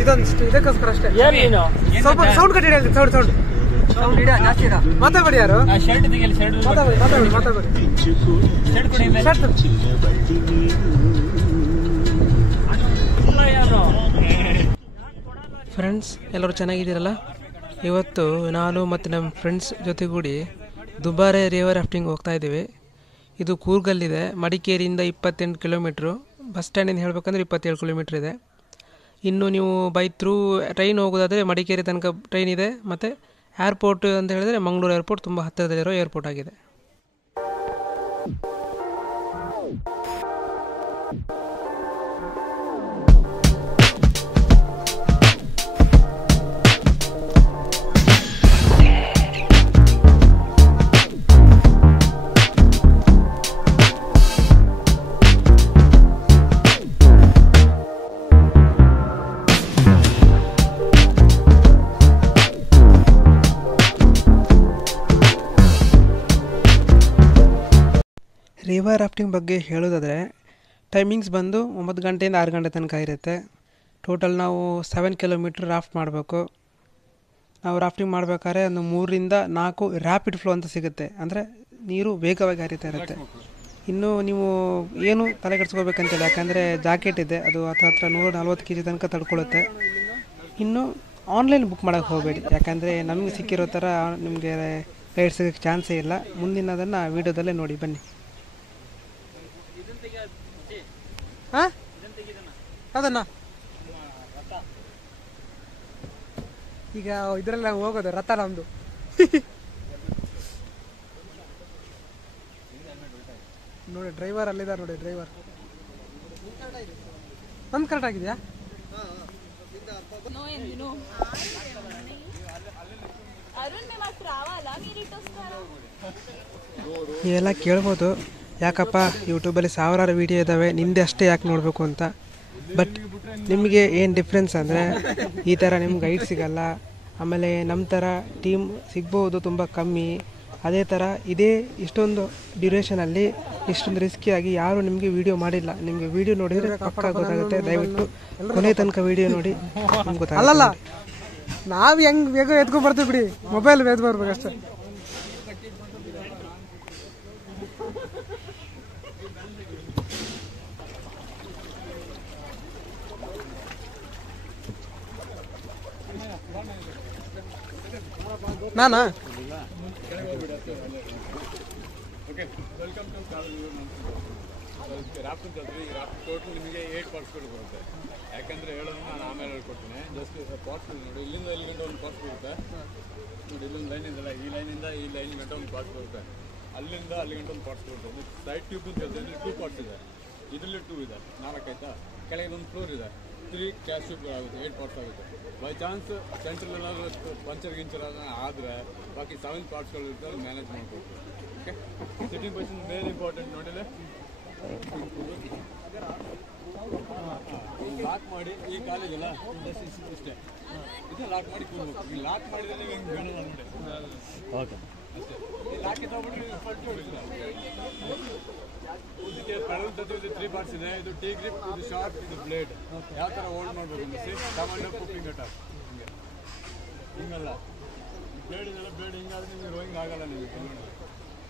ಇದೊಂದಿಷ್ಟು ಇದಕ್ಕೋಸ್ಕರ ಅಷ್ಟೇ. ಸ್ವಲ್ಪ ಸೌಂಡ್ ಕಟ್ಟಿ ಹೇಳಿ. ಸೌಂಡ್ ಸೌಂಡ್ ಸೌಂಡ್ ಇಡ ಜಾಸ್ತಿ ಇಡ. ಮಾತಾಡ್ಬೇಡಿ ಯಾರು. ಮಾತಾಡ್ಬೇಡಿ. ಫ್ರೆಂಡ್ಸ್ ಎಲ್ಲರೂ ಚೆನ್ನಾಗಿದ್ದೀರಲ್ಲ. ಇವತ್ತು ನಾನು ಮತ್ತು ನಮ್ಮ ಫ್ರೆಂಡ್ಸ್ ಜೊತೆಗೂಡಿ ದುಬಾರೆ ರಿವರ್ ರಾಫ್ಟಿಂಗ್ ಹೋಗ್ತಾ ಇದ್ದೀವಿ. ಇದು ಕೂರ್ಗಲ್ಲಿದೆ. ಮಡಿಕೇರಿಯಿಂದ 28 ಕಿಲೋಮೀಟ್ರು. ಬಸ್ ಸ್ಟ್ಯಾಂಡಿಂದ ಹೇಳಬೇಕಂದ್ರೆ 27 ಕಿಲೋಮೀಟ್ರ್ ಇದೆ. ಇನ್ನು ನೀವು ಬೈ ಥ್ರೂ ಟ್ರೈನ್ ಹೋಗೋದಾದರೆ ಮಡಿಕೇರಿ ತನಕ ಟ್ರೈನ್ ಇದೆ. ಮತ್ತು ಏರ್ಪೋರ್ಟ್ ಅಂತ ಹೇಳಿದ್ರೆ ಮಂಗಳೂರು ಏರ್ಪೋರ್ಟ್ ತುಂಬ ಹತ್ತಿರದಲ್ಲಿರೋ ಏರ್ಪೋರ್ಟ್ ಆಗಿದೆ. ರಿವರ್ ರಾಫ್ಟಿಂಗ್ ಬಗ್ಗೆ ಹೇಳೋದಾದರೆ ಟೈಮಿಂಗ್ಸ್ ಬಂದು 9 ಗಂಟೆಯಿಂದ 6 ಗಂಟೆ ತನಕ ಇರುತ್ತೆ. ಟೋಟಲ್ ನಾವು 7 ಕಿಲೋಮೀಟ್ರ್ ರಾಫ್ಟ್ ಮಾಡಬೇಕು. ನಾವು ರಾಫ್ಟಿಂಗ್ ಮಾಡಬೇಕಾದ್ರೆ ಒಂದು 3 ರಿಂದ 4 ರ್ಯಾಪಿಡ್ ಫ್ಲೋ ಅಂತ ಸಿಗುತ್ತೆ. ಅಂದರೆ ನೀರು ವೇಗವಾಗಿ ಹರಿತಾ ಇರುತ್ತೆ. ಇನ್ನು ನೀವು ಏನು ತಲೆ ಕೆಡಿಸ್ಕೋಬೇಕಂತಿಲ್ಲ, ಯಾಕಂದರೆ ಜಾಕೆಟ್ ಇದೆ, ಅದು ಹತ್ರ 140 kg ತನಕ ತಡ್ಕೊಳ್ಳುತ್ತೆ. ಇನ್ನು ಆನ್ಲೈನ್ ಬುಕ್ ಮಾಡೋಕ್ಕೆ ಹೋಗಬೇಡಿ, ಯಾಕಂದರೆ ನಮಗೆ ಸಿಕ್ಕಿರೋ ಥರ ನಿಮಗೆ ರೈಡ್ ಸಿಗೋಕ್ಕೆ ಚಾನ್ಸೇ ಇಲ್ಲ. ಮುಂದಿನದನ್ನು ವೀಡಿಯೋದಲ್ಲೇ ನೋಡಿ ಬನ್ನಿ. ಹಾಂ ಅದನ್ನ ಈಗ ಇದರಲ್ಲಿ ಹೋಗೋದು ರಥ ನಮ್ಮದು. ನೋಡಿ ಡ್ರೈವರ್ ಅಲ್ಲಿದ್ದಾರೆ ನೋಡಿ. ಡ್ರೈವರ್ ಒಂದು ಕರೆಕ್ಟ್ ಆಗಿದೆಯಾ? ನೀವೆಲ್ಲ ಕೇಳ್ಬೋದು, ಯಾಕಪ್ಪ ಯೂಟ್ಯೂಬಲ್ಲಿ ಸಾವಿರಾರು ವೀಡಿಯೋ ಇದ್ದಾವೆ, ನಿಂದೆ ಅಷ್ಟೇ ಯಾಕೆ ನೋಡಬೇಕು ಅಂತ. ಬಟ್ ನಿಮಗೆ ಏನು ಡಿಫ್ರೆನ್ಸ್ ಅಂದರೆ ಈ ಥರ ನಿಮ್ಗೆ ಗೈಡ್ ಸಿಗಲ್ಲ. ಆಮೇಲೆ ನಮ್ಮ ಥರ ಟೀಮ್ ಸಿಗ್ಬೋದು ತುಂಬ ಕಮ್ಮಿ. ಅದೇ ಥರ ಇದೇ ಇಷ್ಟೊಂದು ಡ್ಯೂರೇಷನಲ್ಲಿ ಇಷ್ಟೊಂದು ರಿಸ್ಕಿಯಾಗಿ ಯಾರು ನಿಮಗೆ ವೀಡಿಯೋ ಮಾಡಿಲ್ಲ. ನಿಮಗೆ ವೀಡಿಯೋ ನೋಡಿದರೆ ಪಕ್ಕ ಗೊತ್ತಾಗುತ್ತೆ. ದಯವಿಟ್ಟು ಕೊನೆ ತನಕ ವೀಡಿಯೋ ನೋಡಿ ನಿಮ್ಗೆ ಗೊತ್ತಾಗಲ್ಲ. ಅಲ್ಲಲ್ಲ, ನಾವು ಹೆಂಗೆ ಬೇಗ ಎತ್ಕೊಂಡು ಬರ್ತೀವಿ ಬಿಡಿ, ಮೊಬೈಲ್ ಬೇಗ ಬರ್ಬೇಕಷ್ಟೇ. ನಾನಾ ರಾಫ್ಟಿಂಗ್ ಕಲ್ತ್ರಿ. ರಾಫ್ಟಿಂಗ್ ಟೋಟಲ್ ನಿಮಗೆ 8 ಪಾರ್ಟ್ಸ್ಗಳು ಬರುತ್ತೆ. ಯಾಕಂದರೆ ಹೇಳೋದು ನಾನು ಆಮೇಲೆ ಹೇಳ್ಕೊಡ್ತೀನಿ. ಜಸ್ಟ್ ಪಾರ್ಟ್ಸ್ಗಳು ನೋಡಿ, ಇಲ್ಲಿಂದ ಇಲ್ಲಿಂದ ಒಂದು ಪಾರ್ಟ್ಸ್ ಬರುತ್ತೆ ನೋಡಿ. ಇಲ್ಲೊಂದು ಲೈನ್ ಇದೆಲ್ಲ, ಈ ಲೈನಿಂದ ಈ ಲೈನ್ ಗಂಟೆ ಒಂದು ಪಾರ್ಟ್ಸ್ ಬರುತ್ತೆ. ಅಲ್ಲಿಂದ ಅಲ್ಲಿ ಗಂಟೆ ಒಂದು ಪಾರ್ಟ್ಸ್ ಬರುತ್ತೆ. ಸೈಡ್ ಟ್ಯೂಬ್ ಅಂತ ಹೇಳ್ತೀನಿ, 2 ಪಾರ್ಟ್ಸ್ ಇದೆ. ಇದರಲ್ಲಿ 2 ಇದೆ, 4 ಆಯ್ತಾ. ಕೆಳಗೆ ಒಂದು ಫ್ಲೋರ್ ಇದೆ, 3 ಕ್ಯಾಶ್ ಟ್ಯೂಬ್ ಆಗುತ್ತೆ, 8 ಪಾರ್ಟ್ಸ್ ಆಗುತ್ತೆ. ಬೈ ಚಾನ್ಸ್ ಸೆಂಟ್ರಲ್ ಏನಾದರೂ ಪಂಚರ್ ಗಿಂಚರ್ ಆದರೆ ಬಾಕಿ 7 ಪಾರ್ಟ್ಸ್ಗಳು ಇರ್ತದೆ, ಅದು ಮ್ಯಾನೇಜ್ ಮಾಡ್ಬೋದು. Okay, sitting position very important. ನೋಡಿದ್ರೆ ಲಾಕ್ ಮಾಡಿ ಈ ಕಾಲಿಗೆಲ್ಲ ಇಷ್ಟೇ ಇದು ಲಾಕ್ ಮಾಡಿ ಕೂರ್ಬೇಕು. ಈ ಲಾಕ್ ಮಾಡಿದ್ರೆ ನೀವು ಹಿಂಗೆ ಬೇಡ ನೋಡಿ. ಓಕೆ ಅಷ್ಟೇ. ಈ ಲಾಕಿ ತಗೊಂಡು ಪಟ್ಟು ಇದಕ್ಕೆ ಪೆಡಲ್ ಜೊತೆ 3 ಪಾರ್ಟ್ಸ್ ಇದೆ. ಇದು ಟೀ ಗ್ರಿಪ್, ಇದು ಶಾರ್ಪ್, ಇದು ಬ್ಲೇಡ್. ಯಾವ ಥರ ಹೋಲ್ಡ್ ಮಾಡಬೇಕು ಅಂದರೆ ಟಮಾಟೋ ಕುಕ್ಕಿಂಗ್ ಟಾಪ್ ಹಿಂಗೆ ಹಿಂಗಲ್ಲ. ಬ್ಲೇಡ್ ಇದೆಲ್ಲ, ಬ್ಲೇಡ್ ಹಿಂಗಾದ್ರೆ ನಿಮಗೆ ರೋಯಿಂಗ್ ಆಗಲ್ಲ. ನಿಮಗೆ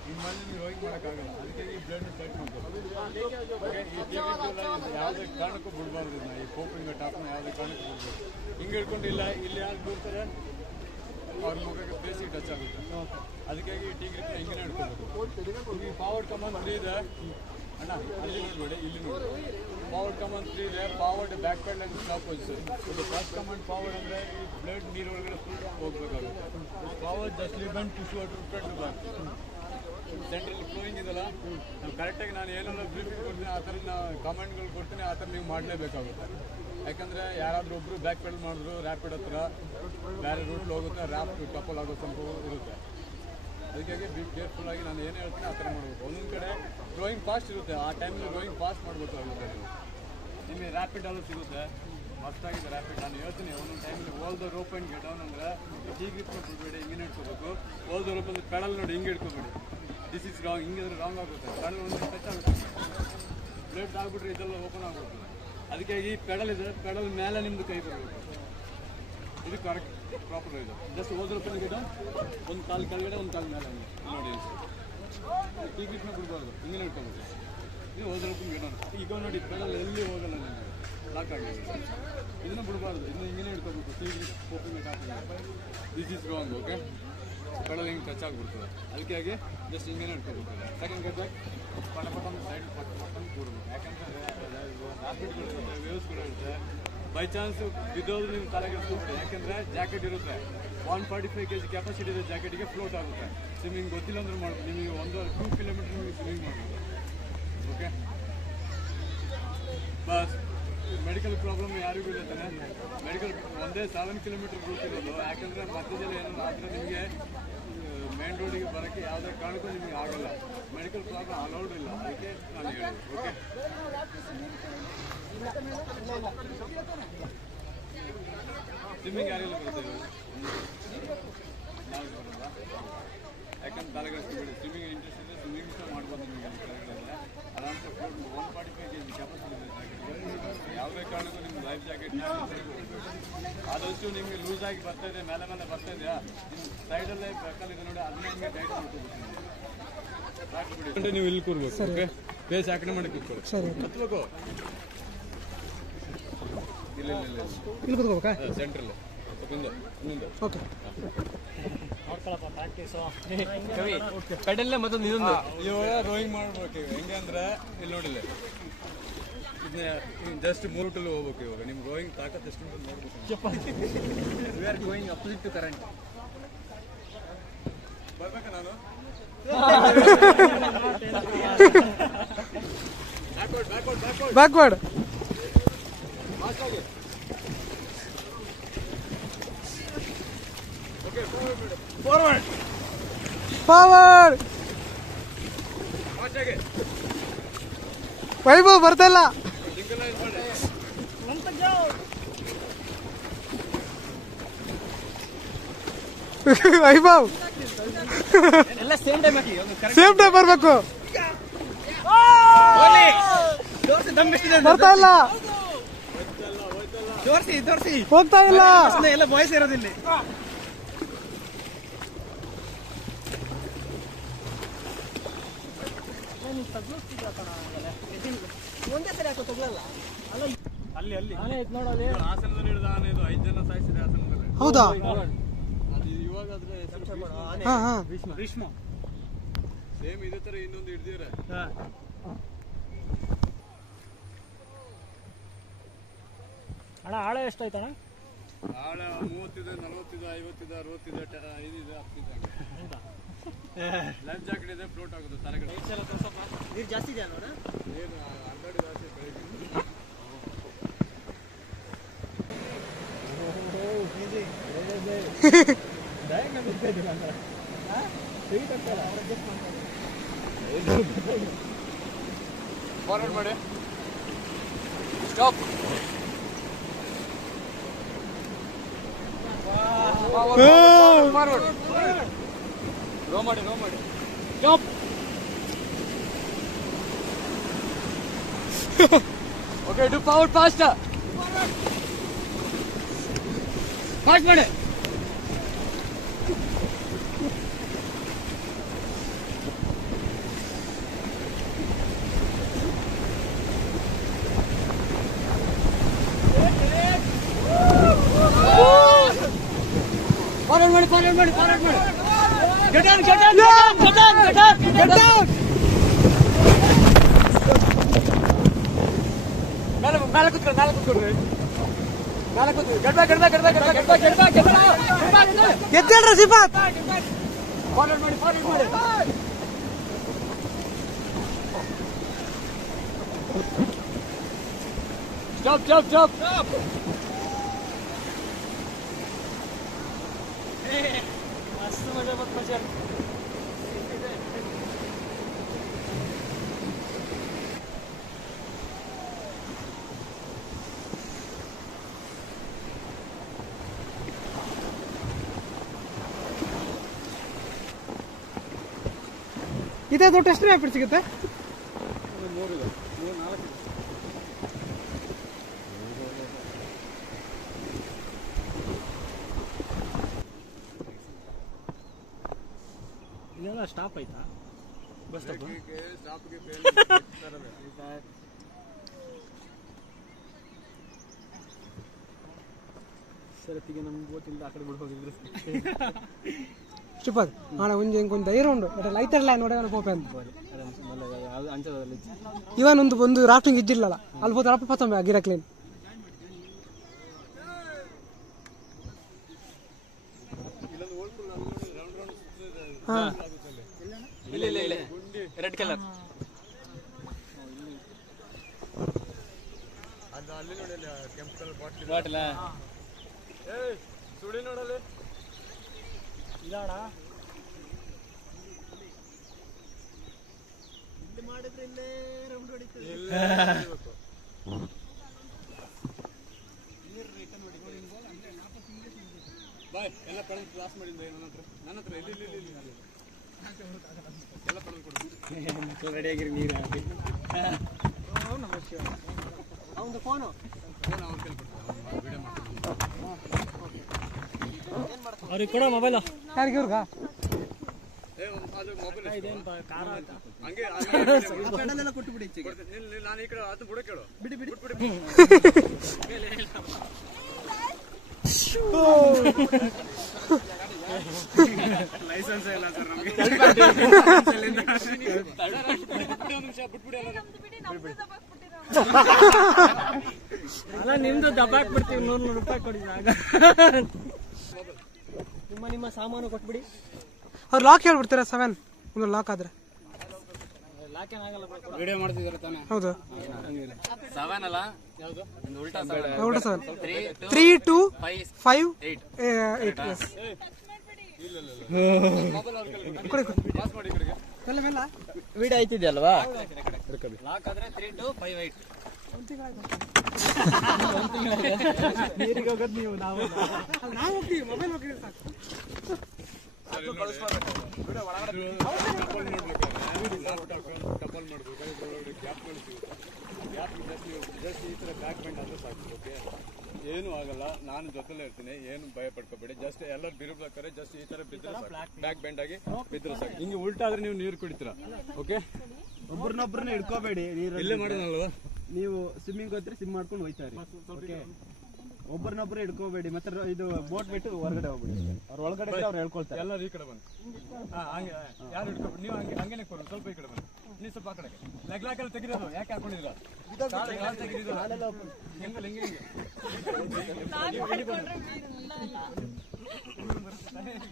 ಹಿಂಗೆ ಮಾಡಿ ನಿಮಗೆ ರೋಯಿಂಗ್ ಮಾಡೋಕ್ಕಾಗಲ್ಲ. ಅದಕ್ಕೆ ಈ ಬ್ಲೇಡ್ನ ಟೈಟ್ ಮಾಡಬೇಕು. ಓಕೆ, ಈ ಟೀ ಗ್ರಿಪ್ ಯಾವುದೇ ಕಾರಣಕ್ಕೂ ಬಿಡಬಾರ್ದು. ಇದನ್ನ ಈ ಕೋಪಿಂಗ್ ಟಾಪ್ನ ಯಾವುದೇ ಕಾರಣಕ್ಕೂ ಬಿಡಬೇಕು. ಹಿಂಗೆ ಹಿಡ್ಕೊಂಡು ಇಲ್ಲಿ ಯಾರು ಬಿಡ್ತಾರೆ ಅವ್ರ ಮುಖಕ್ಕೆ ಬೇಸಿಗೆ ಟಚ್ ಆಗುತ್ತೆ. ಅದಕ್ಕಾಗಿ ಈ ಟೀ ಗ್ರಿಪ್ನ ಹಿಂಗೆ ಹಿಡ್ಕೋಬೇಕು. ಈ ಫಾರ್ವರ್ಡ್ ಕಮಾಂಡ್ 3 ಇದೆ ಅಣ್ಣ, ಅಲ್ಲಿ ನೋಡಬೇಡಿ, ಇಲ್ಲಿ ನೋಡಿ. ಫಾರ್ವರ್ಡ್ ಕಮಾಂಡ್ 3 ಇದೆ. Forward back pad and stop position. ಇದು ಫಸ್ಟ್ ಕಮಾಂಡ್ ಫಾರ್ವರ್ಡ್ ಅಂದರೆ ಈ ಬ್ಲೇಡ್ ನೀರೊಳಗಡೆ ಹೋಗಬೇಕಾಗುತ್ತೆ. Forward just lift and push water front to back. Central flowing ಇದಲ್ಲ, ನಾವು ಕರೆಕ್ಟಾಗಿ ನಾನು ಏನೆಲ್ಲ ಬ್ರೀಫಿಂಗ್ ಕೊಡ್ತೀನಿ ಆ ಥರ ಕಾಮೆಂಟ್ಗಳು ಕೊಡ್ತೀನಿ, ಆ ಥರ ನೀವು ಮಾಡಲೇಬೇಕಾಗುತ್ತೆ. ಯಾಕಂದರೆ ಯಾರಾದರೂ ಒಬ್ಬರು ಬ್ಯಾಕ್ ಪೆಡಲ್ ಮಾಡಿದ್ರು ರ್ಯಾಪಿಡ್ ಹತ್ರ ಬೇರೆ ರೂಟ್ಲಿ ಹೋಗುತ್ತೆ, ರ್ಯಾಪ್ ಕಪಲ್ ಆಗೋ ಸಂಭವ ಇರುತ್ತೆ. ಅದಕ್ಕಾಗಿ ಬಿ ಕೇರ್ಫುಲ್ ಆಗಿ ನಾನು ಏನು ಹೇಳ್ತೀನಿ ಆ ಥರ ಮಾಡಬೇಕು. ಒಂದೊಂದು ಕಡೆ ರೋಯಿಂಗ್ ಫಾಸ್ಟ್ ಇರುತ್ತೆ, ಆ ಟೈಮಲ್ಲಿ ರೋಯಿಂಗ್ ಫಾಸ್ಟ್ ಮಾಡಬೇಕಾಗುತ್ತೆ. ನಿಮಗೆ ರ್ಯಾಪಿಡಲ್ಲೂ ಸಿಗುತ್ತೆ, ಮಸ್ತಾಗಿದೆ ರ್ಯಾಪಿಡ್. ನಾನು ಹೇಳ್ತೀನಿ ಒಂದೊಂದು ಟೈಮಲ್ಲಿ hold the rope and get down ಅಂದರೆ ಹೀಗೆ ಇಟ್ಕೊಬಿಡ್ಬೇಡಿ, ಹಿಂಗೆ ಇಟ್ಕೋಬೇಕು. ಓಲ್ ದ ರೋಪ್ ಅಂದರೆ ಪೆಡಲ್ ನೋಡಿ ಹಿಂಗೆ ಇಟ್ಕೋಬೇಡಿ. ದಿಸ್ ಇಸ್ ರಾಂಗ್, ಹಿಂಗಿದ್ರೆ ರಾಂಗ್ ಆಗುತ್ತೆ. ಪೆಡಲ್ ಒಂದು ಟಚ್ ಆಗುತ್ತೆ, ಬ್ಲೇಡ್ ಆಗಿಬಿಟ್ರೆ ಇದೆಲ್ಲ ಓಪನ್ ಆಗುತ್ತೆ. ಅದಕ್ಕಾಗಿ ಪೆಡಲ್ ಇದೆ, ಪೆಡಲ್ ಮೇಲೆ ನಿಮ್ಮದು ಕೈ ಬರಬೇಕು. ಇದು ಕರೆಕ್ಟ್ ಪ್ರಾಪರ್ ಇದು. Just hold the rope get down, ಒಂದು ಕಾಲು ಕೆಳಗಡೆ ಒಂದು ಕಾಲು ಮೇಲೆ ಹಂಗೆ ನೋಡಿ. ಈ ಗ್ರಿಪ್ನ ಬಿಡಬಾರ್ದು, ಹಿಂಗೆ ಇಟ್ಕೋಬೇಕು. ಇದು ಓಲ್ ದ ರೋಪ್ ಗೆಟ್ ಡೌನ್. ಈಗ ನೋಡಿ ಪೆಡಲ್ ಎಲ್ಲಿ ಹೋಗಲ್ಲ ನಿಮಗೆ, ಲಾಕ್ ಆಗಿದೆ. ಇದನ್ನು ಬಿಡಬಾರ್ದು, ಇದನ್ನ ಹಿಂಗೆ ಇಟ್ಕೋಬೇಕು. Open this is wrong. Okay, pedal ಹಿಂಗೆ ಟಚ್ ಆಗಿಬಿಡ್ತದೆ. ಅದಕ್ಕಾಗಿ ಜಸ್ಟ್ ಹಿಂಗೆ ಇಟ್ಕೋಬೇಕು. ಸೆಕೆಂಡ್ ಗೆಟ್ ಬ್ಯಾಕ್ ಪಟ ಸೈಡ್ ಪಟ್ಟಂದು ಕೂಡಬೇಕು. ಯಾಕಂದರೆ ರ್ಯಾಪಿಡ್ಗಳಿರುತ್ತೆ, ವೇವ್ಸ್ಗಳು ಇರುತ್ತೆ. ಬೈ ಚಾನ್ಸ್ ಬಿದ್ದೋದ್ರೆ ನೀವು ತಲೆಗೆಡಿಸ್ಕೊಬಿಡಿ. ಯಾಕೆಂದರೆ ಜಾಕೆಟ್ ಇರುತ್ತೆ, 145 kg ಕೆಪಾಸಿಟಿ ಇದೆ ಜಾಕೆಟಿಗೆ, ಫ್ಲೋಟ್ ಆಗುತ್ತೆ. ಸ್ವಿಮ್ಮಿಂಗ್ ಗೊತ್ತಿಲ್ಲ ಅಂದ್ರೆ ಮಾಡ್ಬೋದು. ನಿಮಗೆ 2 ಕಿಲೋಮೀಟರ್ ನಿಮಗೆ ಸ್ವಿಮ್ಮಿಂಗ್ ಮಾಡ್ಬೋದು. ಓಕೆ, ಬಸ್ ಮೆಡಿಕಲ್ ಪ್ರಾಬ್ಲಮ್ ಯಾರಿಗೂ ಇಲ್ಲ ತಾನೆ. ಮೆಡಿಕಲ್ ಒಂದೇ 7 ಕಿಲೋಮೀಟರ್ ರೂಟ್ ಇರೋದು. ಯಾಕಂದರೆ ಮಧ್ಯದಲ್ಲಿ ಏನಾದ್ರು ಆದರೆ ನಿಮಗೆ ಮೇನ್ ರೋಡಿಗೆ ಬರೋಕ್ಕೆ ಯಾವುದೇ ಕಾರಣಕ್ಕೂ ನಿಮಗೆ ಆಗಲ್ಲ. ಮೆಡಿಕಲ್ ಪ್ರಾಬ್ಲಮ್ ಅಲೌಡ್ ಇಲ್ಲ, ಅದಕ್ಕೆ ನಾನು ಹೇಳೋದು. ಓಕೆ, ಸ್ವಿಮ್ಮಿಂಗ್ ಯಾರಿಲ್ಲ ಬರುತ್ತೆ ನಾವು ಬರೋಲ್ಲ. ಯಾಕಂದ್ರೆ ತಲೆಗೆಡಿಸ್ಕೊಬೇಡಿ. ಸ್ವಿಮ್ಮಿಂಗ್ ಇಂಟ್ರೆಸ್ಟ್ ಇದೆ, ಸ್ವಿಮ್ಮಿಂಗ್ ಸಹ ಮಾಡ್ಬೋದು. ನಿಮಗೆ ಕೆಳಗಡೆ ಆರಾಮ್ಸೆ 145 kg ಕೆಪಾಸಿಟಿ ಇದೆ ಜಾಕೆಟ್. ಯಾವುದೇ ಕಾರಣಕ್ಕೂ ನಿಮ್ಮ ಲೈಫ್ ಜಾಕೆಟ್ ಆದಷ್ಟು ನಿಮಗೆ ಲೂಸ್ ಆಗಿ ಬರ್ತಾ ಇದೆ, ಮೇಲೆ ಮೇಲೆ ಬರ್ತಾ ಇದೆಯಾ, ನಿಮ್ಮ ಸೈಡಲ್ಲೇ ಬೆಕ್ಕಲ್ಲಿದೆ ನೋಡಿ, ಅದನ್ನ ನಿಮಗೆ ಟೈಟ್ ಮಾಡ್ಕೋಬೇಕು. ನೀವು ಇಲ್ಲಿ ಕೂರ್ಬೇಕು. ಓಕೆ, ಬೇಸ್ ಯಾಕಡೆ ಮಾಡಿ ಕೂತ್ಕೊಳ್ಳಿ. ಹತ್ಬೇಕು, ಇಲ್ಲ ಇಲ್ಲ ಇಲ್ಲಿ ಕೂತ್ಕೋಬೇಕಾ, ಸೆಂಟ್ರಲ್ಲಿ ಮುಂದೆ. ಓಕೆ, ಪೆಡಲ್ಲೇ ಮತ್ತೊಂದು ಇದೊಂದು ಇವಾಗ ರೋಯಿಂಗ್ ಮಾಡ್ಬೇಕು. ಹೆಂಗೆ ಅಂದ್ರೆ ಇಲ್ಲಿ ನೋಡಿಲ್ಲ, ಇದನ್ನ ಜಸ್ಟ್ 3 ರೂಟಲ್ಲಿ ಹೋಗ್ಬೇಕು. ಇವಾಗ ನಿಮ್ಗೆ ರೋಯಿಂಗ್ ತಾಕತ್ ಎಷ್ಟು ನೋಡ್ಬೇಕು. We are going opposite to current. ಬರ್ಬೇಕಾ ನಾನು ಬ್ಯಾಕ್ವರ್ಡ್ ಫಾರ್ವರ್ಡ್ ಫಾರ್ವರ್ಡ್. ವೈಭವ್ ಬರ್ತಾ ಇಲ್ಲ. ವೈಭವ್ ಎಲ್ಲ ಸೇಮ್ ಟೈಮ್ ಬರ್ಬೇಕು. ಬರ್ತಾ ಇಲ್ಲ, ತೋರಿಸಿ ಹೋಗ್ತಾ ಇಲ್ಲ. ಎಲ್ಲ ಬಾಯ್ಸ್ ಇರೋದಿಲ್ಲ. ಒಂದೇ ಸರಿ ಹಾಕೋ ತಗೊಳ್ಳಲ್ಲ. ಅಲ್ಲಿ ನೋಡೋದು ಹಾಸನದಲ್ಲಿ ಹಿಡಿದ ಆನೆ ಇದು 5 ಜನ ಸಾಯಿಸಿದೆ ಹಾಸನದಲ್ಲಿ. ಹೌದಾ? ಅದು ಇವಾಗ ಅದ್ರ ಹೆಸರು ಭೀಷ್ಮ. ಸೇಮ್ ಇದೇ ತರ ಇನ್ನೊಂದು ಹಿಡ್ದಿದ್ರೆ. ಅಣ್ಣ ಆಳ ಎಷ್ಟಾಯ್ತಣ್ಣ? ಆಳ 30 ಇದೆ, 40 ಇದೆ, 50 ಇದೆ, 60 ಇದೆ, 5 ಇದೆ, 10 ಇದೆ. ಲೈಫ್ ಜಾಕೆಟ್ ಇದೆ, ಫ್ಲೋಟ್ ಆಗುತ್ತೆ ತಲೆಗಡೆ. ನೀರು ಜಾಸ್ತಿ ಇದೆ ನೋಡ, ಏನು 100 ಜಾಸ್ತಿ ಬೆಳಗ್ಗೆ. ಫಾರ್ವರ್ಡ್ ಮಾಡಿ, ಸ್ಟಾಪ್. ಫಾರ್ವರ್ಡ್ ರೋ ಮಾಡಿ, stop. Okay, do forward fast ಮಾಡಿ. ಫಾರ್ವರ್ಡ್ ಮಾಡಿ. Get down. ಮೇಲೆ ಕೂತ್ಕೊಳ್ರಿ. Get back. ಎದ್ದೇಳ್ರಿ ಸಿಫಾತ್. ಫಾರ್ವರ್ಡ್ ಮಾಡಿ. Stop, stop, stop. मस्त मजा बघ मजा ಇದೆ ದೊಡ್ಡ ಎಷ್ಟು ರ್ಯಾಪಿಡ್ ಸಿಗುತ್ತೆ? ಇದೆಲ್ಲ ಸ್ಟಾಪ್ ಆಯ್ತಾ? ಬಸ್ ಸ್ಟಾಪ್ ಸರತಿಗೆ ನಮ್ಮ ಬೋಟಿಂದ ಆ ಕಡೆ ಬಿಟ್ಟು ಹೋಗಿದ್ರು ಸೂಪರ್ ಆಣ ಒಂಜಿ ಇಂಕೊಂದು ಧೈರ್ಯ ಉಂಡು ಬಟ್ ಲೈತರ್ಲ ನೋಡೋಣ ಪೋಪೆ ಅಂತ ಇವನ್ ಒಂದು ರಾಫ್ಟಿಂಗ್ ಇದ್ದಿಲ್ಲಲ್ಲ ಅಲ್ಲಿ ಹೋದ ರಪ್ಪ ಪತ್ತೊಂಬೆ ಗಿರಕ್ಲೇನ್ ರೆಡ್ ಕಲರ್ ಅದು ಅಲ್ಲಿ ನೋಡಿ ಕೆಂಪು ಕಲರ್ ಬಾಟಲ್ ಸುಳಿ ನೋಡಲ್ಲಿ ಇದಾಣ ಇಲ್ಲಿ ಮಾಡಿದ್ರೆ ಇಲ್ಲೇ ರೌಂಡ್ ಹೊಡಿತದೆ ಬಾಯ್ ಎಲ್ಲ ಪೆಡಲ್ ಕ್ಲಾಸ್ ಮಾಡಿದ್ದೆ ನನ್ನ ಹತ್ರ ಇಲ್ಲಿ ಎಲ್ಲ ಪೆಡಲ್ ಕೊಡು ರೆಡಿಯಾಗಿರಿ ನೀರು ಹಾಕಿ ಅವನು ಫೋನು ಅವ್ರ ಕೈಲಿ ಕೊಡ್ತಾರೆ ವಿಡಿಯೋ ಮಾಡ್ತಾರೆ ಅವ್ರಿಗೆ ಕೊಡೋ ಮೊಬೈಲು ಯಾರಿಗೆ ಇವ್ರಿಗ ಅದು ಮೊಬೈಲ್ ಇದೇನು ಕಾರ ಆಯ್ತಾ ಹಂಗೆ ಪೆಡಲೆಲ್ಲ ಕೊಟ್ಟು ಬಿಡಿ ನಾನು ಈ ಕಡೆ ಅದು ಬುಡ ಕೇಳು ಬಿಡಿ ಬಿಡಿ ಲೈಸೆನ್ಸ್ ಇಲ್ಲ ಸರ್ ನಮಗೆ ಅಲ್ಲ ನಿಮ್ದು ದಬ್ಬಾಕ್ ಬಿಡ್ತೀವಿ 100 ರೂಪಾಯಿ ಕೊಡಿ ನಿಮ್ಮ ಸಾಮಾನು ಕೊಟ್ಬಿಡಿ ಅವ್ರು ಲಾಕ್ ಹೇಳ್ಬಿಡ್ತೀರಾ 7 ಒಂದು ಲಾಕ್ ಆದ್ರೆ ಲಾಕ್ ಏನಾಗಲ್ಲ ವಿಡಿಯೋ ಮಾಡ್ತಿದ್ದೀರ ತಾನೆ ಹೌದು 7 ಅಲ್ಲ ಯಾವುದು ಒಂದು ಉಲ್ಟಾ 7 3 2 5 8 ಎಸ್ ಕೊಡಿ ಪಾಸ್ ಮಾಡಿ ಕಡೆಗೆ ಮೆಲ್ಲ ಮೆಲ್ಲ ವಿಡಿಯೋ ಆಯ್ತಿದೆಯಲ್ವಾ ಲಾಕ್ ಆದ್ರೆ 3 2 5 8 ನೀರಿಗೆ ಹೋಗೋದು ನೀವು ನಾವು ಹೋಗ್ತೀವಿ ಮೊಬೈಲ್ ಹೋಗ್ತೀವಿ ಸಾಕು ಟಪಲ್ ಮಾಡಬೇಕು ಗ್ಯಾಪ್ ಜಸ್ಟ್ ಈ ಥರ ಬ್ಯಾಕ್ ಬೆಂಡ್ ಆದರೆ ಸಾಕು ಓಕೆ ಏನೂ ಆಗಲ್ಲ ನಾನು ಜೊತೆಲೇ ಇರ್ತೀನಿ ಏನು ಭಯ ಪಡ್ಕೋಬೇಡಿ ಜಸ್ಟ್ ಎಲ್ಲರೂ ಬಿರುಬೇಕಾದ್ರೆ ಜಸ್ಟ್ ಈ ಥರ ಬಿದ್ದರೆ ಬ್ಯಾಕ್ ಬೆಂಡ್ ಆಗಿ ಬಿದ್ದರೆ ಸಾಕು ಹಿಂಗೆ ಉಲ್ಟಾದ್ರೆ ನೀವು ನೀರು ಕುಡಿತೀರಾ ಓಕೆ ಒಬ್ಬರನ್ನೊಬ್ಬರನ್ನ ಹಿಡ್ಕೋಬೇಡಿ ನೀರು ಇಲ್ಲೇ ಮಾಡೋದಲ್ವಾ ನೀವು ಸ್ವಿಮ್ಮಿಂಗ್ ಹೋದ್ರೆ ಸ್ವಿಮ್ ಮಾಡ್ಕೊಂಡು ಹೋಯ್ತಾರೆ ಓಕೆ ಒಬ್ಬರನ್ನೊಬ್ಬರು ಹಿಡ್ಕೋಬೇಡಿ ಮತ್ತೆ ಇದು ಬೋಟ್ ಬಿಟ್ಟು ಹೊರಗಡೆ ಹೋಗ್ಬಿಡಿ ಅವ್ರ ಒಳಗಡೆ ಅವ್ರು ಹೇಳ್ಕೊಳ್ತಾರೆ ಎಲ್ಲರೂ ಈ ಕಡೆ ಬನ್ನಿ ಹಂಗೆ ಯಾರು ಹಿಡ್ಕೊಬೇಡಿ ನೀವು ಹಂಗೇನೆ ಕೊಡು ಸ್ವಲ್ಪ ಈ ಕಡೆ ಬನ್ನಿ ನೀವು ಸ್ವಲ್ಪ ಆ ಕಡೆ ಲೆಗ್ಲಾಕಲ್ಲಿ ತೆಗಿರೋದು ಯಾಕೆ ಹಾಕೊಂಡಿದ್ರ ಹೆಂಗಲ್ಲ ಹೆಂಗೆ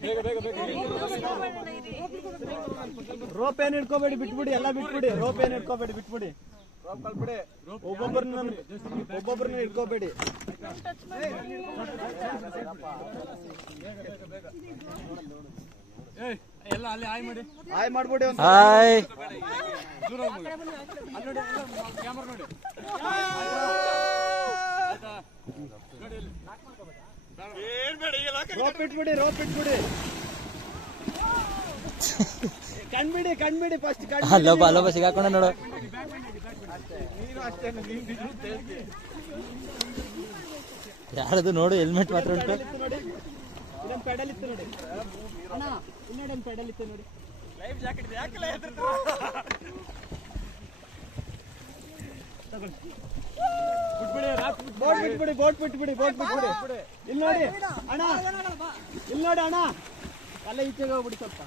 ಬೇಗ ಬೇಗ ಬೇಗ ರೋಪ್ ಏನ್ ಹಿಡ್ಕೋಬೇಡಿ ಬಿಟ್ಬಿಡಿ ಎಲ್ಲ ಬಿಟ್ಬಿಡಿ ರೋಪ್ ಏನ್ ಹಿಡ್ಕೋಬೇಡಿ ಬಿಟ್ಬಿಡಿ ಒಬ್ಬೊಬ್ಬರನ್ನ ಹಿಡ್ಕೋಬೇಡಿ ಎಲ್ಲ ಅಲ್ಲಿ ಆಯ್ ಮಾಡಿ ಹಾಯ್ ಮಾಡ್ಬಿಡಿ ದೂರ ಹೋಗಿ ಅಲ್ಲಿ ನೋಡಿ ಕ್ಯಾಮರಾ ನೋಡಿ ನೋಡಿ ಏನ್ ಬೇಡ ಈಗ ರೋಪ್ ಬಿಟ್ಬಿಡಿ ಕಣ್ಬಿಡಿ ಫಸ್ಟ್ ಅಲ್ಲೊಬ್ಬ ಸಿಗಾಕೊಂಡ ನೋಡು ನೀರು ಅಷ್ಟೇ ಯಾರದು ನೋಡು ಹೆಲ್ಮೆಟ್ ಮಾತ್ರ ಉಂಟು ನೋಡಿ ಇದೊಂದು ಪೆಡಲ್ ಇತ್ತು ನೋಡಿ ಅಣ್ಣ ಇನ್ನೊಂದು ಪೆಡಲ್ ಇತ್ತು ನೋಡಿ ಲೈಫ್ ಜಾಕೆಟ್ ಇದೆ ಯಾಕೆಲ್ಲ ಬೋಟ್ ಬಿಟ್ಬಿಡಿ ಇಲ್ಲಿ ನೋಡಿ ಅಣ್ಣ ಅಲ್ಲ ಈಚೆಗೆ ಹೋಗ್ಬಿಡಿ ಸ್ವಲ್ಪ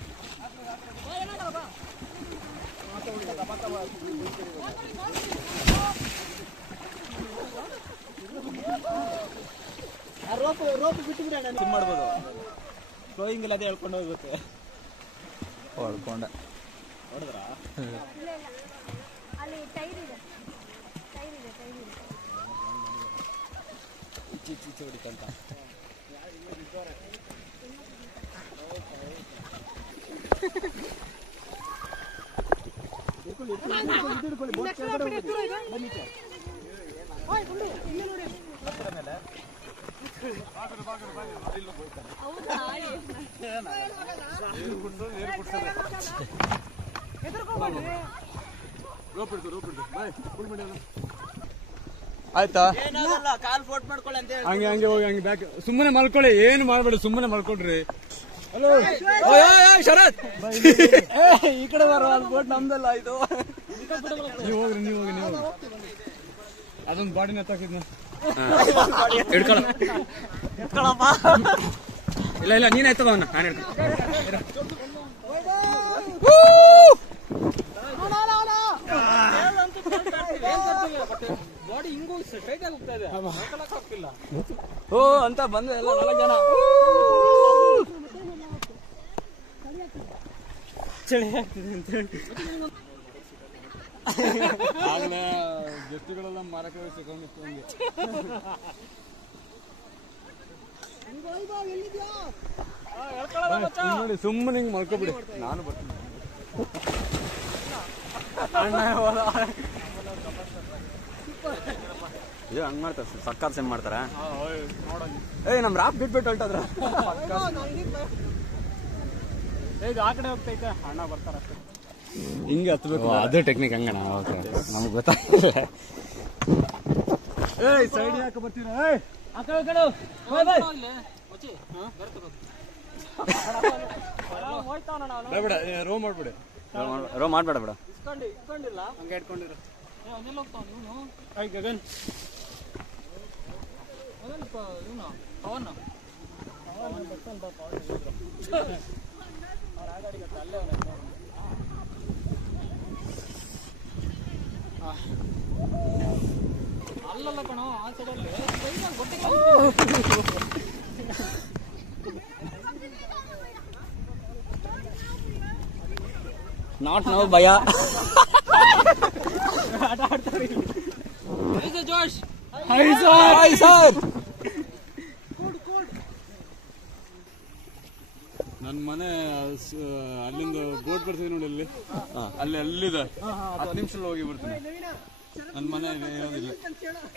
ರೋಪ್ ಬಿಟ್ಬಿಡಿ ಅಣ್ಣ ನೀವು ಮಾಡ್ಬೋದು ಫ್ಲೋಯಿಂಗ್ ಇಲ್ಲ ಅದೇ ಹೇಳ್ಕೊಂಡು ಹೋಗುತ್ತೆ ಹೊಡ್ಕೊಂಡ ಹೊಡೆದ್ರಾ ಈಚೆ ಹೊಡಿತಂತ ಆಯ್ತಾ ಕಾಲ್ ಫೋಟ್ ಮಾಡ್ಕೊಳ್ಳಿ ಅಂತ ಹಂಗೆ ಹಂಗೆ ಹೋಗಿ ಹಂಗೆ ಬ್ಯಾಕ್ ಸುಮ್ಮನೆ ಮಲ್ಕೊಳ್ಳಿ, ಏನು ಮಾಡ್ಬೇಡಿ, ಸುಮ್ಮನೆ ಮಲ್ಕೊಳ್ರಿ. ಹಲೋ ಶರತ್, ಈ ಕಡೆ ಬರೋ ಬೋಟ್ ನಮ್ದಲ್ಲ ಇದು. ನೀವು ಹೋಗ್ರಿ, ನೀವು ಹೋಗಿ, ನೀವು ಅದೊಂದು ಬಾಡಿನ ಎತ್ತಾಕಿದ್ನ ಇಲ್ಲ ಇಲ್ಲ, ನೀನ್ ಎತ್ತದ ಅವನ್ನ, ನಾನು ಬಾಡಿ ಹಿಂಗೂ ಸ್ಟ್ರೈಟ್ ಆಗಿ ಹೋಗ್ತಾ ಇದೆ, ಓ ಅಂತ ಬಂದ್ರೆ ಎಲ್ಲ 4 ಜನ ಚಳಿ ಆಗ್ತಿದೆ ಅಂತ ಹೇಳಿ ಆಗಲೇ ಗೆಸ್ಟ್ಗಳೆಲ್ಲ ಮಾರಕ್ಕೆ ಸಿಕ್ಕೊಂಡಿತ್ತು ಹಂಗೆ. ನೋಡಿ ಸುಮ್ಮನೆ ಹಿಂಗೆ ಮಲ್ಕೊಬಿಡಿ, ನಾನು ಬರ್ತೀನಿ. ಇದು ಹಂಗ್ ಮಾಡ್ತಾರ, ಸಕ್ಕರ್ ಸೆಮ್ ಮಾಡ್ತಾರ. ಏಯ್ ನಮ್ ರಾಪ್ ಬಿಟ್ಬಿಟ್ಟು ಹೊಲ್ಟದ್ರ. ಇದು ಆ ಕಡೆ ಹೋಗ್ತೈತೆ, ಅಣ್ಣ ಬರ್ತಾರ ಅಷ್ಟೇ. ಹಿಂಗೆ ಹತ್ಬೇಕು, ಅದು ಟೆಕ್ನಿಕ್ ಹಂಗಣ. ನಮ್ಗೆ ಗೊತ್ತಾಗಿಲ್ಲ. ಏಯ್ ಸೈಡ್ ಯಾಕೆ ಬರ್ತೀರಾ? ಏಯ್ ಬೇಡ, ರೋ ಮಾಡ್ಬಿಡಿ. ರೋ ಮಾಡ್ಬೇಡ ಬೇಡ. ಹಂಗೆ ಇಟ್ಕೊಂಡಿರ ಗಗನ್ ಅಲ್ಲಲ್ಲ ಕಣೋ, ಆ ಸೈಡಲ್ಲಿ ನಾಟ್ ನೋ ಭಯ. ಆಟ ಆಡ್ತಾರೆ ಜೋಶ್. Hi sir. ನನ್ನ ಮನೆ ಅಲ್ಲಿಂದ ಬೋಟ್ ಬರ್ತೀವಿ ನೋಡಿ, ಅಲ್ಲಿ ಅಲ್ಲಿದೆ, 10 ನಿಮಿಷದಲ್ಲಿ ಹೋಗಿ ಬರ್ತೀನಿ. ನನ್ನ ಮನೆ ಇರೋದಿಲ್ಲ.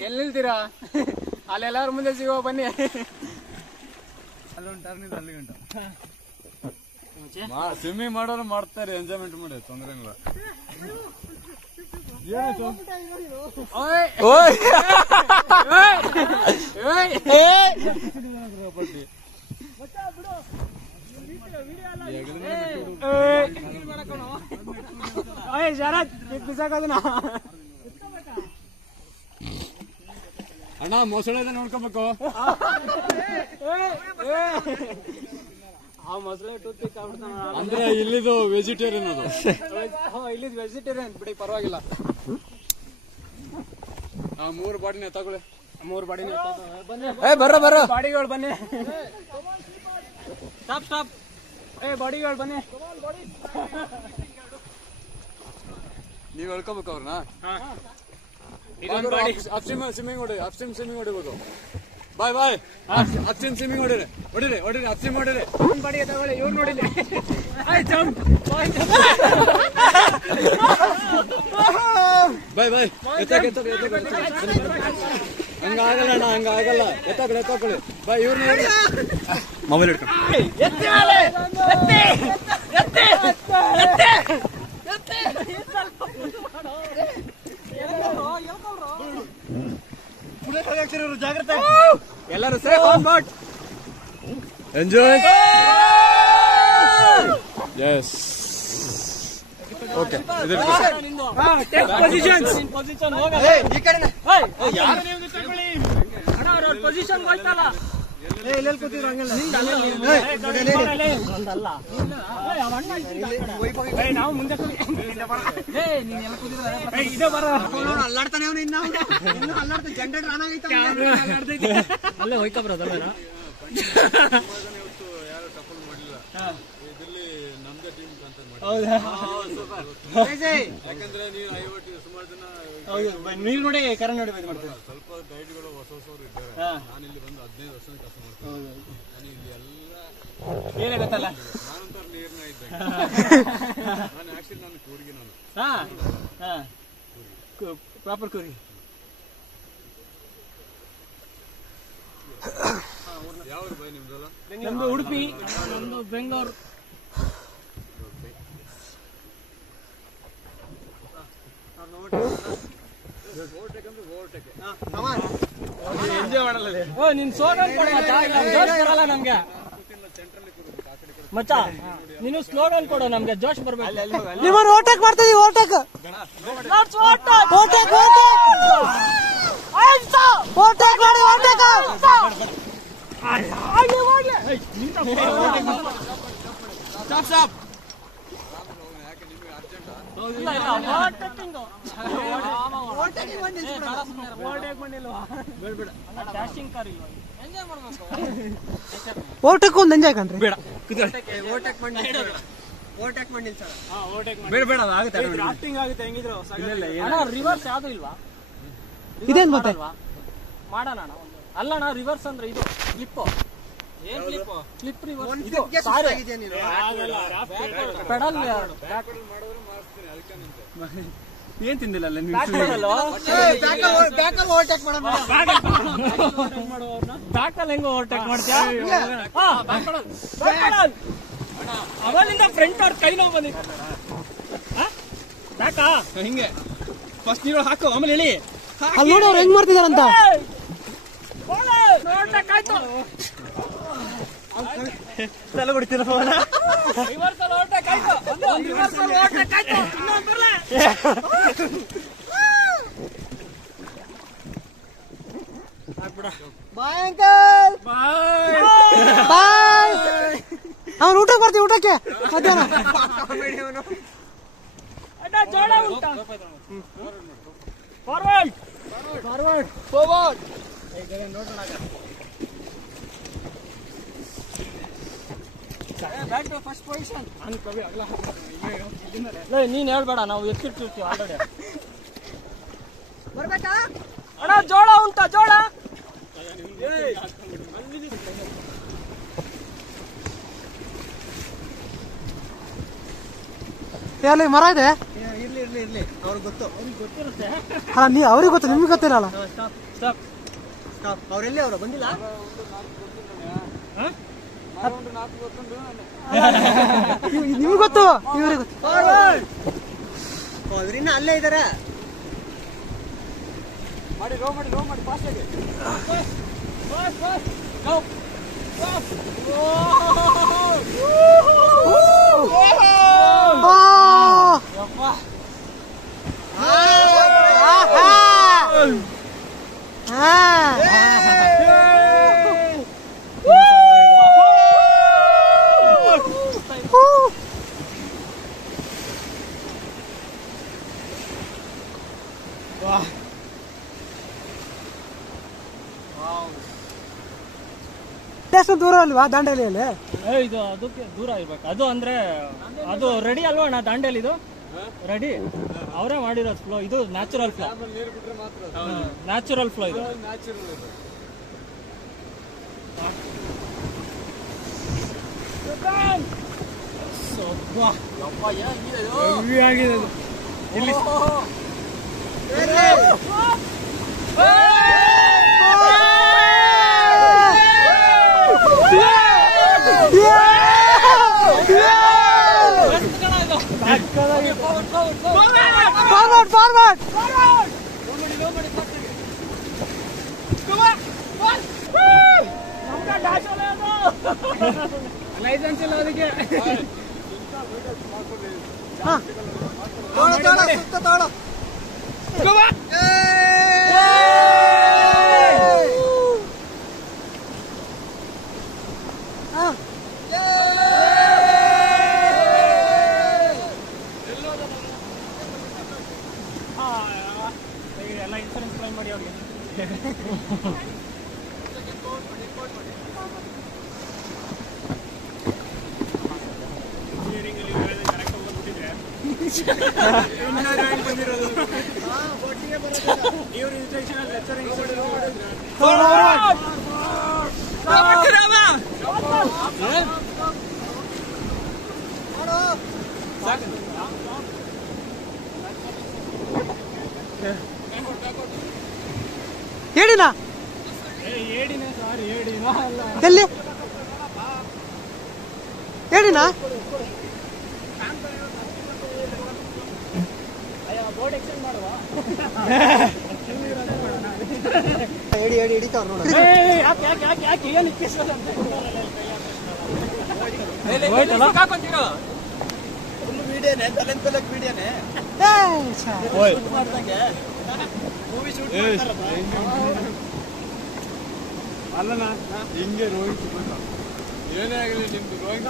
ಎಲ್ಲಿಲ್ತೀರಾ? ಅಲ್ಲೆಲ್ಲಾರು ಮುಂದೆ ಸಿಗೋ ಬನ್ನಿ. ಅಲ್ಲೊಂದು ಟರ್ನ್ ಇದೆ, ಅಲ್ಲಿ ಗಂಟ ಸ್ವಿಮ್ಮಿಂಗ್ ಮಾಡೋರು ಮಾಡ್ತಾರೆ, ಎಂಜಾಯ್ಮೆಂಟ್ ಮಾಡಿ, ತೊಂದರೆ ಇಲ್ಲ. ಏನಾಯ್ತು? ಅಣ್ಣ ಮೊಸಳೆ ನೋಡ್ಕೋಬೇಕು. ಆ ಮೊಸಳೆ ಟೂತ್ ಅಂದ್ರೆ ಇಲ್ಲಿದು ವೆಜಿಟೇರಿಯನ್, ಅದು ಇಲ್ಲಿದ್ ವೆಜಿಟೇರಿಯನ್ ಬಿಡಿ, ಪರವಾಗಿಲ್ಲ. 3 ಬಾಡಿನ ತಗೊಳ್ಳಿ. 3 ಬಾಡಿನ ಬರ್ರ ಬಾಡಿಗಳು ಬನ್ನಿ. ಸ್ಟಾಪ್. ಬಾಡಿಗಳು ಬನ್ನಿ. ನೀವ್ ಹೇಳ್ಕೋಬೇಕು ಅವ್ರನ್ನ. ಸ್ವಿಮ್ಮಿಂಗ್ ಹೊಡಿಬೋದು. ಬಾಯ್ ಅಪ್ಸ್ಟ್ರೀಮ್ ಸ್ವಿಮ್ಮಿಂಗ್ ಹೊಡಿರಿ, ಅಪ್ಸ್ಟ್ರೀಮ್ ಹೊಡಿರಿ. ಬಾಡಿ ತಗೊಳ್ಳಿ, ಇವ್ರು ನೋಡಿಲ್ಲ. ಬಾಯ್ ಹಂಗಾಗಲ್ಲ ಅಣ್ಣ, ಹಂಗಾಗಲ್ಲ. ಎತ್ತಾಕೊಳ್ಳಿ. ಬಾಯ್ ಇವ್ರನ್ನ ಮೊಬೈಲ್ ಹಿಡ್ಕೊಂಡು ಜಾಗ್ರತೆ. ಎಲ್ಲರೂ safe on boat. Enjoy. Yes, okay. Position position ಹೋಯ್ತಲ್ಲ. ನಾವು ಮುಂದೆ ಅಲ್ಲಾಡ್ತಾನೆ ಜನರೇಟರ್ ಆನ್ ಆಗೈತೆ. ಅಲ್ಲೇ ಹೋಯ್ತಾ ಬರೋದಲ್ಲ. ಯಾರು ಟಫಲ್ ಮಾಡಲಿಲ್ಲ, ಇದರಲ್ಲಿ ನಮ್ದೇ ಟೀಮ್ ಹೌದಾ ಯಾಕಂದ್ರೆ ನೀವು 50 ಸುಮಾರು ಜನ ಹೌದು ನೀರು ನೋಡಿ ಕರ ನೋಡಿ ಇದು ಮಾಡ್ತಾರೆ. ಸ್ವಲ್ಪ ಗೈಡ್ಗಳು ಹೊಸವರು ಇದ್ದಾರೆ. ನಾನು ಇಲ್ಲಿ ಬಂದು 15 ವರ್ಷ ಕೆಲಸ ಮಾಡ್ತೀನಿ. ನಾನು ಇಲ್ಲಿ ಎಲ್ಲ ಏನೇ ಗೊತ್ತಲ್ಲ ನಾನಂತರ ನೀರ್ನ ಇದ್ದೆ. ನಾನು ಆಕ್ಚುಲಿ ನಾನು ಕೂರ್ಗಿ ನಾನು. ಪ್ರಾಪರ್ ಕೂರ್ಗಿ. ಯಾವ ಬೈ ನಿಮ್ದಲ್ಲ? ನಮ್ದು ಉಡುಪಿ, ನಮ್ದು ಬೆಂಗಳೂರು. ಎಂಜಾಯ್ ಮಾಡಲ್ಲ ನಿನ್ ಸ್ಲೋಗನ್ ಬರಲ್ಲ ನಮ್ಗೆ ಮಚ್ಚ. ನೀನು ಸ್ಲೋಗನ್ ಕೊಡು ನಮ್ಗೆ ಜೋಶ್ ಬರ್ಬೇಕು. ನಿಮ್ಮನ್ನು ಓವರ್ಟೇಕ್ ಮಾಡ್ತಿದೀವಿ. ಓವರ್ಟೇಕ್ ಓವರ್ಟೇಕ್ ಒಂದು ಎಂಜಾಯ್ ಕಣ್ರಿ. ಬೇಡ ಬೇಡ ಬೇಡ ಆಗುತ್ತೆ. ರಾಫ್ಟಿಂಗ್ ಆಗುತ್ತೆ ಹೆಂಗಿದ್ರು. ರಿವರ್ಸ್ ಯಾವ್ದು ಇಲ್ವಾ? ಇದೇನ್ ಮತ್ತೆ ಮಾಡೋಣ ಅಲ್ಲಣ್ಣ. ರಿವರ್ಸ್ ಅಂದ್ರೆ ಇದು ಕ್ಲಿಪ್. ಏನ್ ಕ್ಲಿಪ್? Clip reverse. ಇದು ಸಾರಿ ಪೆಡಲ್ ಏನ್ ತಿಂದಿಲ್ಲ ಬ್ಯಾಕಲ್ ಹೆಂಗ ಓವರ್ಟೇಕ್ ಮಾಡ್ತೀಯ? ಅವನಿಂದ ಫ್ರಂಟ್ ಅವ್ರ ಕೈ ನೋವು ಬಂದಿತ್ತು. ಬ್ಯಾಕಾ ಹಿಂಗೆ ಫಸ್ಟ್ ನೀವು ಹಾಕು ಆಮೇಲೆ ಹೇಳಿ. ಅಲ್ಲಿ ನೋಡಿ ಅವ್ರು ಹೆಂಗ್ ಮಾಡ್ತಿದಾರಂತ. ತಲೆ ಕೊಡ್ತೀರ ಬಾಯ್ ಅಂಕಲ್. ಬಾಯ್. ಅವ್ನು ಊಟಕ್ಕೆ ಬರ್ತೀವಿ. ಊಟಕ್ಕೆ ಮಧ್ಯಾಹ್ನ ಜೋಳ ಉಂಟಾ? Forward forward forward. First position. ನೀನ್ ಹೇಳ್ಬೇಡ, ನಾವು ಎತ್ತಿರ್ತೀವಿ ಆಲ್ರೆಡಿ. ಬರ್ಬೇಕಾ ಅಣ್ಣ? ಜೋಳ ಉಂಟಾ? ಜೋಳ ಅಲ್ಲಿ ಮರ ಇದೆ. ಇರ್ಲಿ ಇರ್ಲಿ ಇರ್ಲಿ, ಅವ್ರಿಗೆ ಗೊತ್ತು. ಅವ್ರಿಗೆ ಗೊತ್ತಿರುತ್ತೆ. ಅವ್ರಿಗೆ ಗೊತ್ತು, ನಿಮ್ಗೆ ಗೊತ್ತಿರಲ್ಲ. Stop stop. ಅವರೆಲ್ಲಿ? ಅವರು ಬಂದಿಲ್ಲ. ನಿಮ್ಗೆ ಗೊತ್ತು, ಇವ್ರಿಗೆ ಗೊತ್ತು. ಅದ್ರಿಂದ ಅಲ್ಲೇ ಇದಾರೆ. ಮಾಡಿ ರೋ ಮಾಡಿ ಫಾಸ್ಟ್ ಆಗಿ. ಎಷ್ಟು ದೂರ ಅಲ್ವಾ ದಾಂಡೇಲಿಯಲ್ಲಿ? ಇದು ಅದಕ್ಕೆ ದೂರ ಇರ್ಬೇಕು. ಅದು ಅಂದ್ರೆ ಅದು ರೆಡಿ ಅಲ್ವಾ ಅಣ್ಣ? ದಾಂಡೇಲಿ ಇದು ರೆಡಿ ಅವರೇ ಮಾಡಿರೋದು ಫ್ಲೋ. ಇದು ನ್ಯಾಚುರಲ್ ಫ್ಲೋ. ನ್ಯಾಚುರಲ್ ಫ್ಲೋ ಇದು. ಇಲ್ಲಿ ಫಾರ್ವರ್ಡ್ ಫಾರ್ವರ್ಡ್. ಲೈಸೆನ್ಸ್ ಇಲ್ಲ ಅದಕ್ಕೆ. ಎಲ್ಲ ಇನ್ಸೂರೆನ್ಸ್ ಕ್ಲೈಮ್ ಮಾಡಿ ಅವ್ರಿಗೆ. ಇಂಜಿನಿಯರಿಂಗ್ ಅಲ್ಲಿ ಹೇಳಿನಾ ಎಲ್ಲಿ ಹೇಳಿನಾ ಹಿಡಿತಾವ್ರ ನೋಡ ಅಲ್ಲನಾ ಹಿಂಗೆ ರೋಹಿತ್ ಏನೇ ಆಗಲಿ ನಿಮ್ದು ರೋಹಿತ್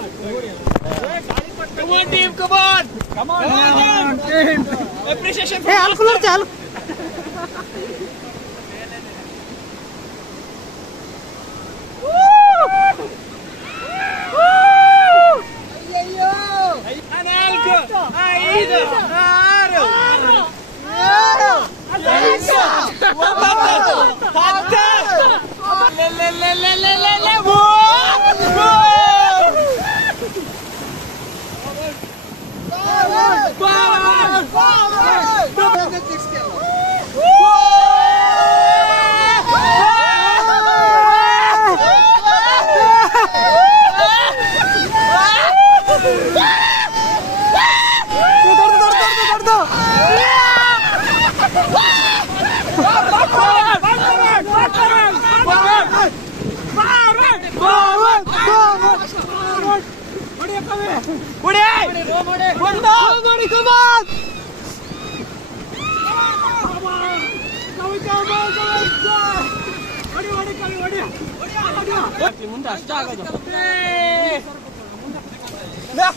ಮುಂದೆ ಅಷ್ಟೇ ಆಗೋದು.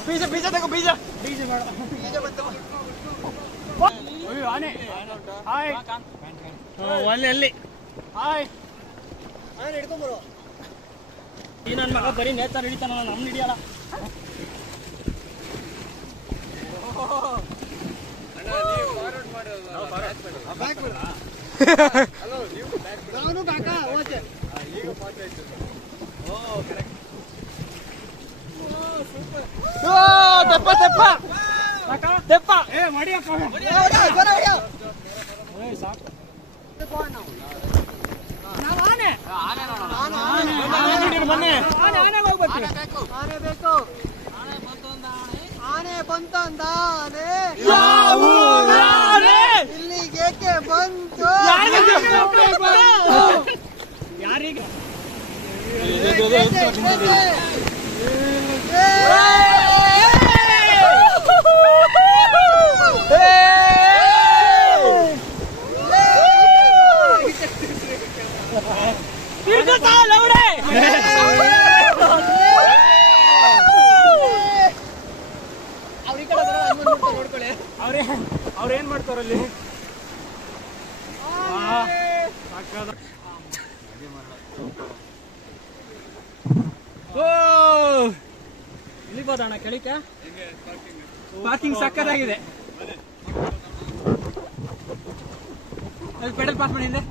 ಬೀಜ ಬೀಜ ತಗೋ ಬೀಜ ಬೀಜ ಆನೆ ಹಾಯ್ ಅಲ್ಲಿ ಹಾಯ್ ಹಿಡ್ಕೊಂಬರು ಈ ನನ್ನ ಮಗ ಬರೀ ನೇತಾರ ಹಿಡಿತಾನ ನಮ್ನ ಹಿಡಿಯಲ್ಲ. ತೆಪ್ಪ ತೆಪ್ಪ ತೆಪ್ಪ ಏ ಮಡಿಯಪ್ಪ ಸಾಕು ಆನೆ ಬಂತಂದಾನೆ ಇಲ್ಲಿಗೇಕೆ ಬಂತು ಯಾರಿಗೆ ಅವ್ರೇನ್ ಮಾಡ್ತಾರಲ್ಲಿ ಇಳಿಬೋದಣ್ಣ ಕೆಳಿಕೆ ಪಾರ್ಕಿಂಗ್ ಸಕ್ಕತ್ತಾಗಿದೆ. ಅಲ್ಲಿ ಪೆಡಲ್ ಪಾಸ್ ಮಾಡಿ ಹಿಂದೆ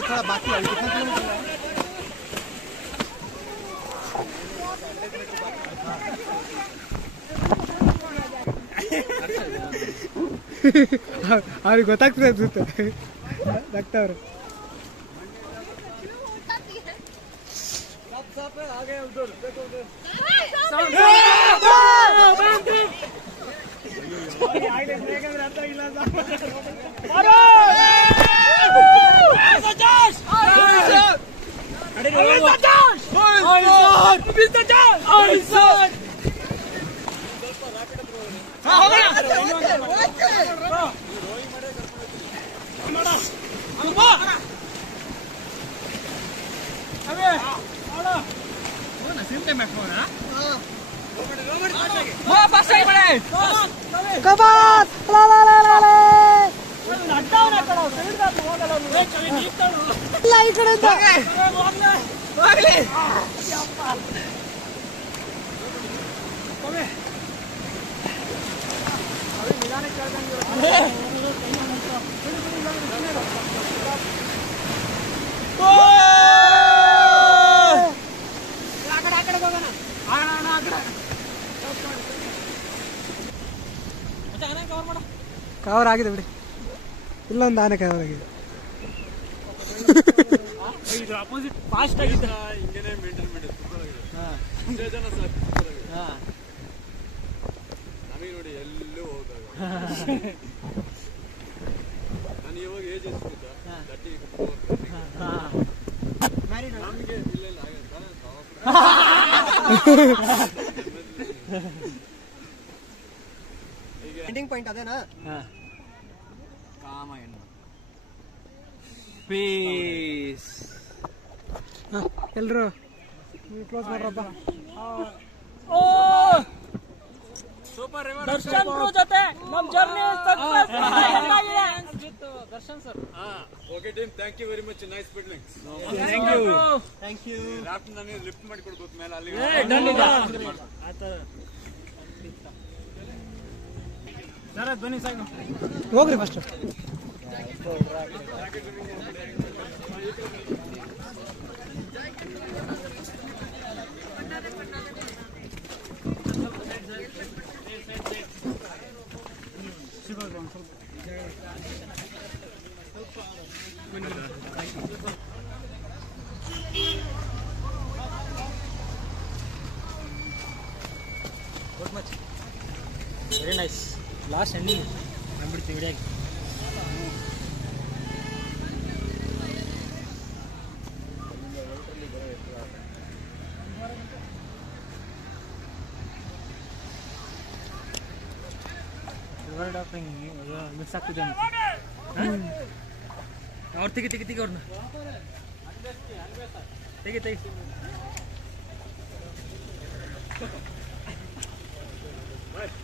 थोड़ा बाकी है कितना किलोमीटर ಅವ್ರಿಗೆ ಗೊತ್ತಾಗ್ತದೆ ಅನ್ಸುತ್ತೆ ನಗ್ತಾವ್ರೆ ಕವರ್ ಆಗಿದೆ ಬಿಡಿ, ಇಲ್ಲೊಂದು ಆನೆ ಕವರ್ ಆಗಿದೆ. ಫಾಸ್ಟ್ ಆಗಿದೆ. ಹಿಂಗೇನೆ ಮೇಂಟೈನ್ ಮಾಡಿ ಇಷ್ಟೇ ಜನ ಸಾಕು. ನಮಗೆ ನೋಡಿ ಎಲ್ಲೂ ಹೋದಾಗ ನಾನು ಇವಾಗ ಏಜ್ ಎಷ್ಟು ಗೊತ್ತಾ? 34 ನಮಗೆ ಇಲ್ಲ ಎಂಡಿಂಗ್ ಪಾಯಿಂಟ್ ಅದೇನಾ? ಕಾಮ ಹೆಣ್ಣು ಪೀಸ್. ಎಲ್ರು ಕ್ಲೋಸ್ ಮಾಡ್ರಪ್ಪ. ಸೂಪರ್ ದರ್ಶನ್ ಬ್ರೋ ಜೊತೆ ನಮ್ಮ ಜರ್ನಿ ಸಕ್ಸಸ್ ಆಗಿದೆ. Darshan sir. Okay team, thank you very much. Nice paddling. Thank you. Raft ನನಗೆ ಲಿಫ್ಟ್ ಮಾಡಿ ಕೊಡ್ಬೇಕು ಮೇಲೆ ಅಲ್ಲಿ. ಸರ್ ಬನ್ನಿ ಸಾಕು ಹೋಗ್ರಿ first. Very nice. Last ending ಬಂದ್ಬಿಡ್ತೀವಿ ವಿಡಿಯೋಗೆ. ರಿವರ್ ರಾಫ್ಟಿಂಗ್ ಮಿಸ್ ಆಗ್ತಿದೆ ಅವ್ರು ತೆಗಿ ಅವ್ರನ್ನ ತೆಗಿ. Right.